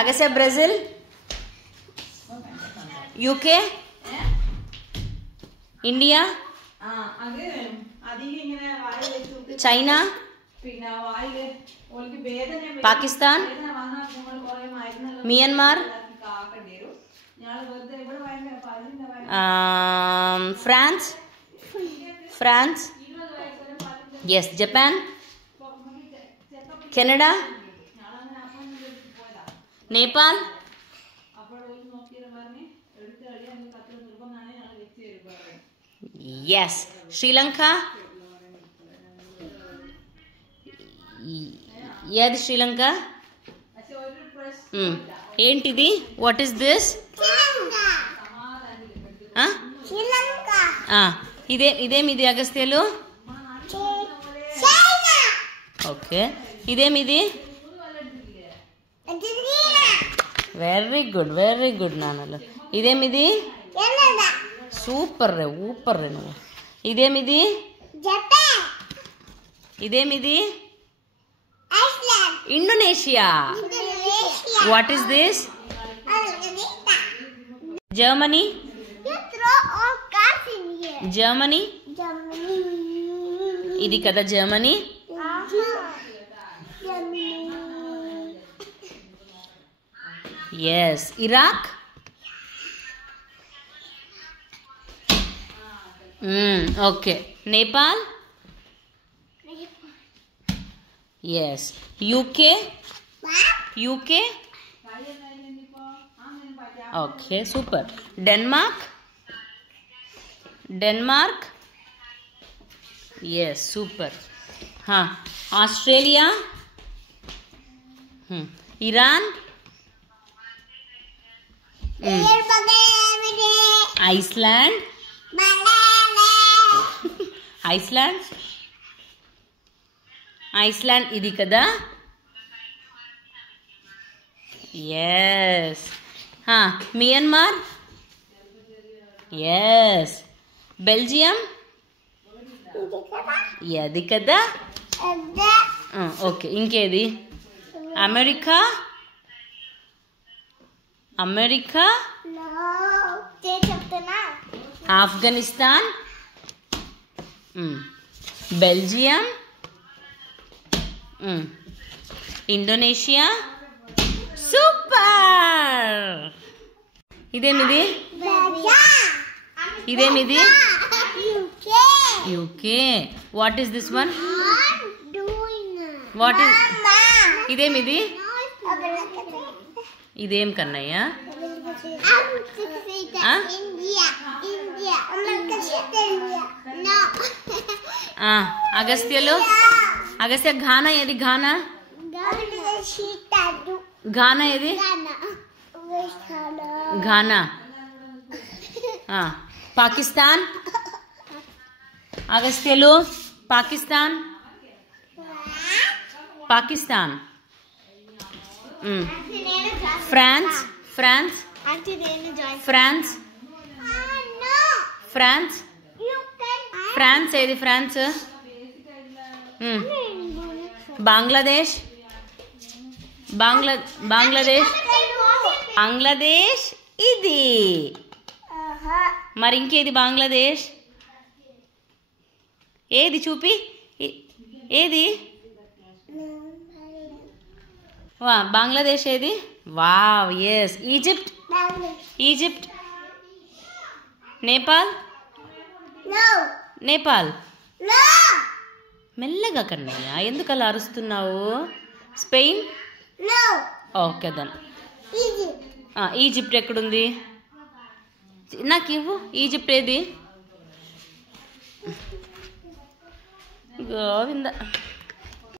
Agastya Brazil, UK, India, China, Pakistan, Myanmar, France, yes, Japan, Canada, Nepal, yes, Sri Lanka, yeah, Sri Lanka. ఏంటిది? What is this? Sri Lanka. ఇదేమిది అగస్త్యలు? China. Okay, ఇదేమిది? Very good నాన్నలు. ఇదేమిది? Canada. Super రే నువ్వు. ఇదేమిది? Japan. ఇదేమిది? Iceland. Indonesia. What is this? Germany. You throw all cards in here. Germany. Germany. ఇది కదా Germany. Germany. Yes, Iraq. Okay, Nepal. Yes, UK. Okay, super. Denmark. Yes, super. Australia. Iran. Iceland. Iceland ఇది కదా. Yes. Myanmar. Yes. Belgium. అది కదా. Okay, ఇంకేది? America. Afghanistan. Belgium. Indonesia. Super. ఇదేమిది? UK. What is this one? ఇదేమిది? ఇదేం కన్నయ్యా? అగస్త్యలో ఘానా ఏది? ఘానా ఏది? ఘానా. పాకిస్తాన్. అగస్త్యలు పాకిస్తాన్. ఫ్రాన్స్. ఫ్రాన్స్ ఏది? ఫ్రాన్స్. బంగ్లాదేశ్. బంగ్లాదేశ్ ఇది. మరి ఇంకేది? బంగ్లాదేశ్ ఏది? చూపి, ఏది? బంగ్లాదేశ్ ఏది? Wow, yes. ఈజిప్ట్. నేపాల్. మెల్లగా కన్నయ్య, ఎందుకు అలా అరుస్తున్నావు? స్పెయిన్. Okay then. ఈజిప్ట్ ఎక్కడుంది? నాకు ఇవ్వు. ఈజిప్ట్ ఏది? గోవింద.